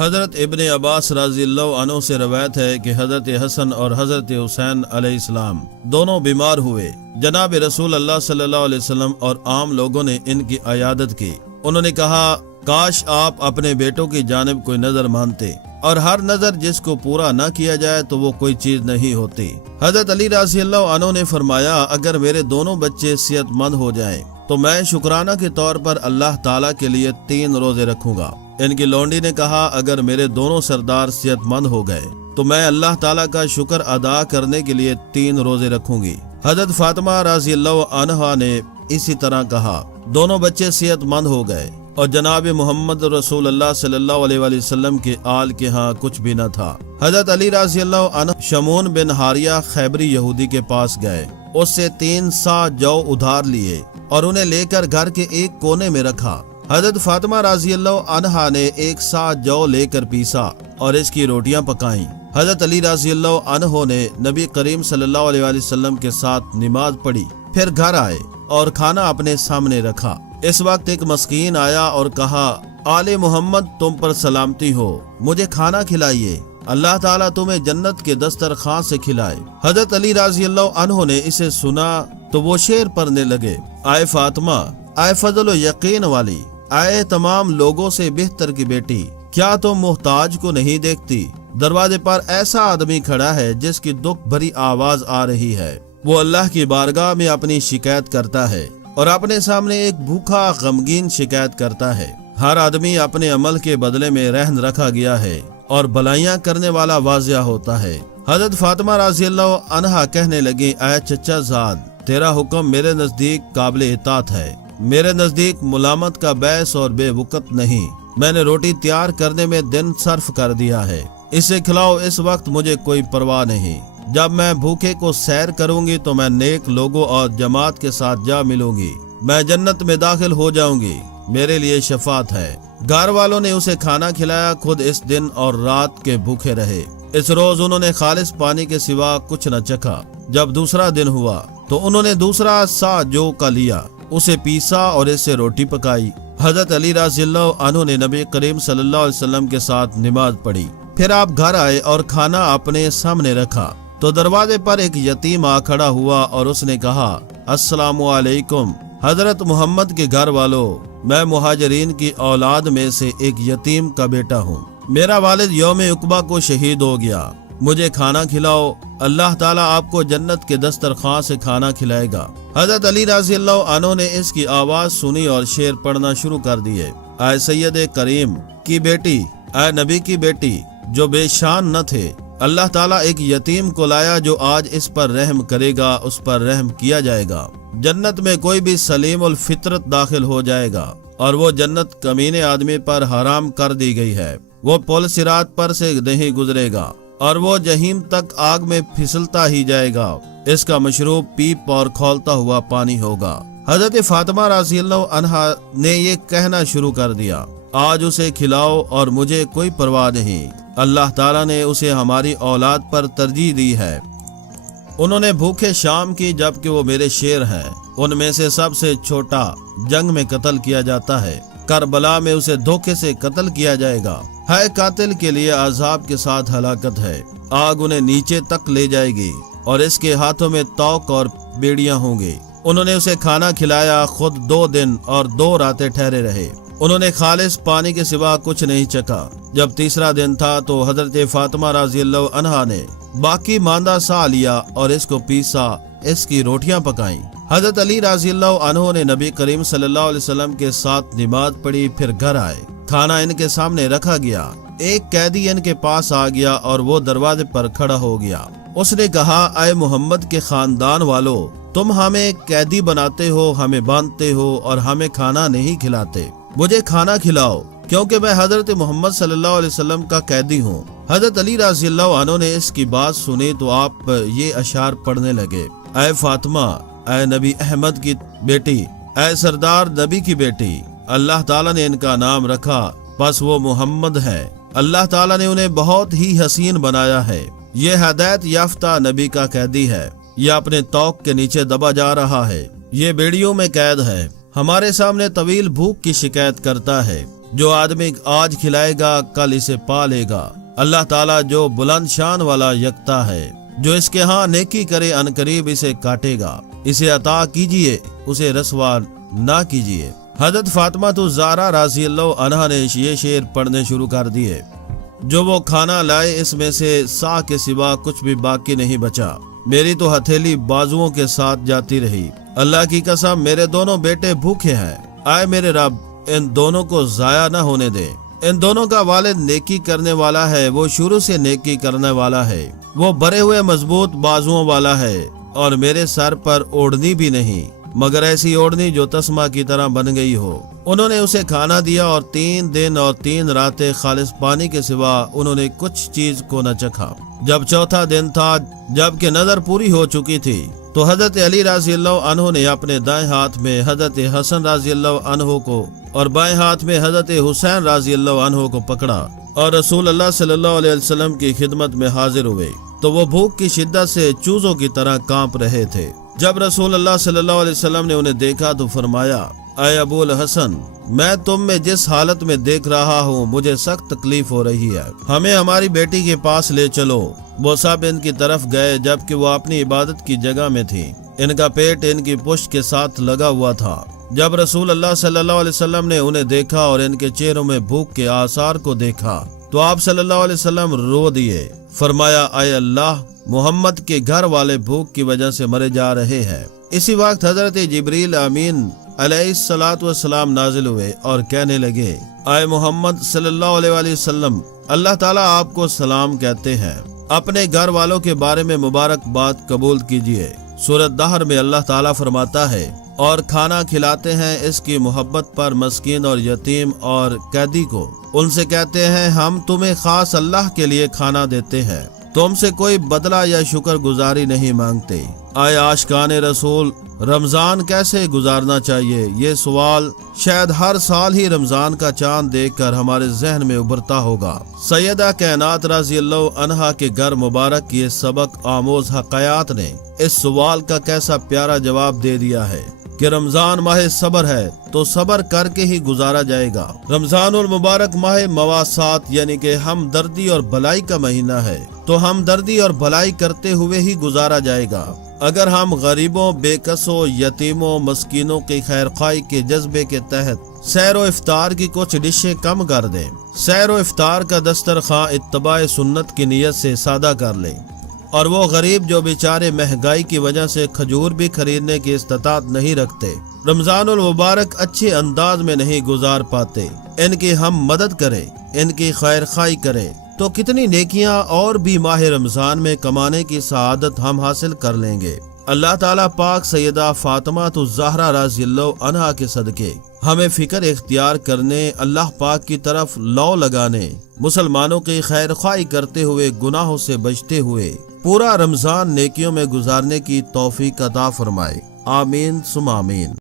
حضرت ابن عباس رضی اللہ عنہ سے روایت ہے کہ حضرت حسن اور حضرت حسین علیہ السلام دونوں بیمار ہوئے۔ جناب رسول اللہ صلی اللہ علیہ وسلم اور عام لوگوں نے ان کی عیادت کی۔ انہوں نے کہا، کاش آپ اپنے بیٹوں کی جانب کوئی نظر مانتے، اور ہر نظر جس کو پورا نہ کیا جائے تو وہ کوئی چیز نہیں ہوتی۔ حضرت علی رضی اللہ عنہ نے فرمایا، اگر میرے دونوں بچے صحت مند ہو جائیں تو میں شکرانہ کے طور پر اللہ تعالیٰ کے لیے 3 روزے رکھوں گا۔ ان کی لونڈی نے کہا، اگر میرے دونوں سردار صحت مند ہو گئے تو میں اللہ تعالیٰ کا شکر ادا کرنے کے لیے 3 روزے رکھوں گی۔ حضرت فاطمہ رضی اللہ عنہا نے اسی طرح کہا۔ دونوں بچے صحت مند ہو گئے اور جناب محمد رسول اللہ صلی اللہ علیہ وآلہ وسلم کے آل کے ہاں کچھ بھی نہ تھا۔ حضرت علی رضی اللہ عنہ شمون بن حاریہ خیبری یہودی کے پاس گئے، اس سے 3 سا جو ادھار لیے اور انہیں لے کر گھر کے ایک کونے میں رکھا۔ حضرت فاطمہ رضی اللہ عنہا نے 1 سا جو لے کر پیسا اور اس کی روٹیاں پکائیں۔ حضرت علی رضی اللہ عنہ نے نبی کریم صلی اللہ علیہ وآلہ وسلم کے ساتھ نماز پڑھی، پھر گھر آئے اور کھانا اپنے سامنے رکھا۔ اس وقت ایک مسکین آیا اور کہا، آل محمد تم پر سلامتی ہو، مجھے کھانا کھلائیے، اللہ تعالیٰ تمہیں جنت کے دسترخوان سے کھلائے۔ حضرت علی رضی اللہ عنہ نے اسے سنا تو وہ شعر پڑھنے لگے، آئے فاطمہ، آئے فضل و یقین والی، آئے تمام لوگوں سے بہتر کی بیٹی، کیا تم محتاج کو نہیں دیکھتی؟ دروازے پر ایسا آدمی کھڑا ہے جس کی دکھ بھری آواز آ رہی ہے، وہ اللہ کی بارگاہ میں اپنی شکایت کرتا ہے اور اپنے سامنے ایک بھوکا غمگین شکایت کرتا ہے۔ ہر آدمی اپنے عمل کے بدلے میں رہن رکھا گیا ہے اور بلائیاں کرنے والا واضح ہوتا ہے۔ حضرت فاطمہ رضی اللہ عنہا کہنے لگی، اے چچا زاد، تیرا حکم میرے نزدیک قابل اطاعت ہے، میرے نزدیک ملامت کا باعث اور بے وقت نہیں۔ میں نے روٹی تیار کرنے میں دن صرف کر دیا ہے، اسے کھلاؤ، اس وقت مجھے کوئی پرواہ نہیں۔ جب میں بھوکے کو سیر کروں گی تو میں نیک لوگوں اور جماعت کے ساتھ جا ملوں گی، میں جنت میں داخل ہو جاؤں گی، میرے لیے شفاعت ہے۔ گھر والوں نے اسے کھانا کھلایا، خود اس دن اور رات کے بھوکے رہے۔ اس روز انہوں نے خالص پانی کے سوا کچھ نہ چکھا۔ جب دوسرا دن ہوا تو انہوں نے 2 سا جو کا لیا، اسے پیسا اور اس سے روٹی پکائی۔ حضرت علی رضی اللہ عنہ نے نبی کریم صلی اللہ علیہ وسلم کے ساتھ نماز پڑھی، پھر آپ گھر آئے اور کھانا اپنے سامنے رکھا تو دروازے پر ایک یتیم آ کھڑا ہوا اور اس نے کہا، السلام علیکم حضرت محمد کے گھر والوں، میں مہاجرین کی اولاد میں سے ایک یتیم کا بیٹا ہوں، میرا والد یوم عقبہ کو شہید ہو گیا، مجھے کھانا کھلاؤ، اللہ تعالیٰ آپ کو جنت کے دسترخوان سے کھانا کھلائے گا۔ حضرت علی رضی اللہ عنہ نے اس کی آواز سنی اور شعر پڑھنا شروع کر دیے، اے سید کریم کی بیٹی، اے نبی کی بیٹی جو بے شان نہ تھے، اللہ تعالیٰ ایک یتیم کو لایا جو آج اس پر رحم کرے گا، اس پر رحم کیا جائے گا، جنت میں کوئی بھی سلیم الفطرت داخل ہو جائے گا، اور وہ جنت کمینے آدمی پر حرام کر دی گئی ہے، وہ پل صراط پر سے نہیں گزرے گا اور وہ جہنم تک آگ میں پھسلتا ہی جائے گا، اس کا مشروب پیپ اور کھولتا ہوا پانی ہوگا۔ حضرت فاطمہ رضی اللہ عنہا نے یہ کہنا شروع کر دیا، آج اسے کھلاؤ اور مجھے کوئی پرواہ نہیں، اللہ تعالیٰ نے اسے ہماری اولاد پر ترجیح دی ہے۔ انہوں نے بھوکے شام کی جبکہ وہ میرے شیر ہیں، ان میں سے سب سے چھوٹا جنگ میں قتل کیا جاتا ہے، کربلا میں اسے دھوکے سے قتل کیا جائے گا، ہے قاتل کے لیے عذاب کے ساتھ ہلاکت ہے، آگ انہیں نیچے تک لے جائے گی اور اس کے ہاتھوں میں توق اور بیڑیاں ہوں گی۔ انہوں نے اسے کھانا کھلایا، خود 2 دن اور 2 راتیں ٹھہرے رہے، انہوں نے خالص پانی کے سوا کچھ نہیں چکھا۔ جب تیسرا دن تھا تو حضرت فاطمہ رضی اللہ عنہا نے باقی ماندہ سا لیا اور اس کو پیسا، اس کی روٹیاں پکائیں۔ حضرت علی رضی اللہ عنہ نے نبی کریم صلی اللہ علیہ وسلم کے ساتھ نماز پڑھی، پھر گھر آئے، کھانا ان کے سامنے رکھا گیا۔ ایک قیدی ان کے پاس آ گیا اور وہ دروازے پر کھڑا ہو گیا۔ اس نے کہا، اے محمد کے خاندان والو، تم ہمیں قیدی بناتے ہو، ہمیں باندھتے ہو اور ہمیں کھانا نہیں کھلاتے، مجھے کھانا کھلاؤ کیونکہ میں حضرت محمد صلی اللہ علیہ وسلم کا قیدی ہوں۔ حضرت علی رضی اللہ عنہ نے اس کی بات سنی تو آپ یہ اشعار پڑھنے لگے، اے فاطمہ، اے نبی احمد کی بیٹی، اے سردار نبی کی بیٹی، اللہ تعالیٰ نے ان کا نام رکھا، بس وہ محمد ہے، اللہ تعالیٰ نے انہیں بہت ہی حسین بنایا ہے، یہ ہدایت یافتہ نبی کا قیدی ہے، یہ اپنے توق کے نیچے دبا جا رہا ہے، یہ بیڑیوں میں قید ہے، ہمارے سامنے طویل بھوک کی شکایت کرتا ہے، جو آدمی آج کھلائے گا کل اسے پالے گا۔ اللہ تعالیٰ جو بلند شان والا یکتا ہے، جو اس کے ہاں نیکی کرے عنقریب اسے کاٹے گا۔ اسے عطا کیجئے، اسے رسوا نہ کیجئے۔ حضرت فاطمہ الزہرا رضی اللہ عنہا نے یہ شعر پڑھنے شروع کر دیے: جو وہ کھانا لائے اس میں سے سا کے سوا کچھ بھی باقی نہیں بچا، میری تو ہتھیلی بازوؤں کے ساتھ جاتی رہی۔ اللہ کی قسم میرے دونوں بیٹے بھوکے ہیں، آئے میرے رب ان دونوں کو ضائع نہ ہونے دے۔ ان دونوں کا والد نیکی کرنے والا ہے، وہ شروع سے نیکی کرنے والا ہے، وہ بھرے ہوئے مضبوط بازوؤں والا ہے، اور میرے سر پر اوڑھنی بھی نہیں مگر ایسی اوڑھنی جو تسمہ کی طرح بن گئی ہو۔ انہوں نے اسے کھانا دیا اور 3 دن اور 3 راتیں خالص پانی کے سوا انہوں نے کچھ چیز کو نہ چکھا۔ جب چوتھا دن تھا، جب کہ نظر پوری ہو چکی تھی، تو حضرت علی رضی اللہ عنہ نے اپنے دائیں ہاتھ میں حضرت حسن رضی اللہ عنہ کو اور بائیں ہاتھ میں حضرت حسین رضی اللہ عنہ کو پکڑا اور رسول اللہ صلی اللہ علیہ وسلم کی خدمت میں حاضر ہوئے، تو وہ بھوک کی شدت سے چوزوں کی طرح کانپ رہے تھے۔ جب رسول اللہ صلی اللہ علیہ وسلم نے انہیں دیکھا تو فرمایا: اے ابو الحسن، میں تم میں جس حالت میں دیکھ رہا ہوں مجھے سخت تکلیف ہو رہی ہے، ہمیں ہماری بیٹی کے پاس لے چلو۔ وہ سب ان کی طرف گئے جبکہ وہ اپنی عبادت کی جگہ میں تھی، ان کا پیٹ ان کی پشت کے ساتھ لگا ہوا تھا۔ جب رسول اللہ صلی اللہ علیہ وسلم نے انہیں دیکھا اور ان کے چہروں میں بھوک کے آثار کو دیکھا تو آپ صلی اللہ علیہ وسلم رو دیے۔ فرمایا: اے اللہ، محمد کے گھر والے بھوک کی وجہ سے مرے جا رہے ہیں۔ اسی وقت حضرت جبریل امین علیہ الصلوۃ والسلام نازل ہوئے اور کہنے لگے: اے محمد صلی اللہ علیہ وآلہ وسلم، اللہ تعالیٰ آپ کو سلام کہتے ہیں، اپنے گھر والوں کے بارے میں مبارکباد قبول کیجئے۔ سورۃ دہر میں اللہ تعالیٰ فرماتا ہے: اور کھانا کھلاتے ہیں اس کی محبت پر مسکین اور یتیم اور قیدی کو، ان سے کہتے ہیں ہم تمہیں خاص اللہ کے لیے کھانا دیتے ہیں، تم سے کوئی بدلہ یا شکر گزاری نہیں مانگتے۔ آئے عاشقان رسول، رمضان کیسے گزارنا چاہیے؟ یہ سوال شاید ہر سال ہی رمضان کا چاند دیکھ کر ہمارے ذہن میں ابھرتا ہوگا۔ سیدہ کائنات رضی اللہ عنہا کے گھر مبارک کی سبق آموز حقایات نے اس سوال کا کیسا پیارا جواب دے دیا ہے کہ رمضان ماہ صبر ہے تو صبر کر کے ہی گزارا جائے گا۔ رمضان المبارک ماہ مواسات یعنی کہ ہمدردی اور بھلائی کا مہینہ ہے تو ہمدردی اور بھلائی کرتے ہوئے ہی گزارا جائے گا۔ اگر ہم غریبوں، بے کسوں، یتیموں، مسکینوں کی خیرخواہی کے جذبے کے تحت سیر و افطار کی کچھ ڈشیں کم کر دیں، سیر و افطار کا دسترخوان اتباع سنت کی نیت سے سادہ کر لیں، اور وہ غریب جو بیچارے مہنگائی کی وجہ سے کھجور بھی خریدنے کی استطاعت نہیں رکھتے، رمضان المبارک اچھے انداز میں نہیں گزار پاتے، ان کی ہم مدد کریں، ان کی خیر خواہی کریں، تو کتنی نیکیاں اور بھی ماہ رمضان میں کمانے کی سعادت ہم حاصل کر لیں گے۔ اللہ تعالیٰ پاک سیدہ فاطمہ الزہرا رضی اللہ عنہا کے صدقے ہمیں فکر اختیار کرنے، اللہ پاک کی طرف لو لگانے، مسلمانوں کی خیر خواہی کرتے ہوئے گناہوں سے بچتے ہوئے پورا رمضان نیکیوں میں گزارنے کی توفیق عطا فرمائے۔ آمین ثم آمین۔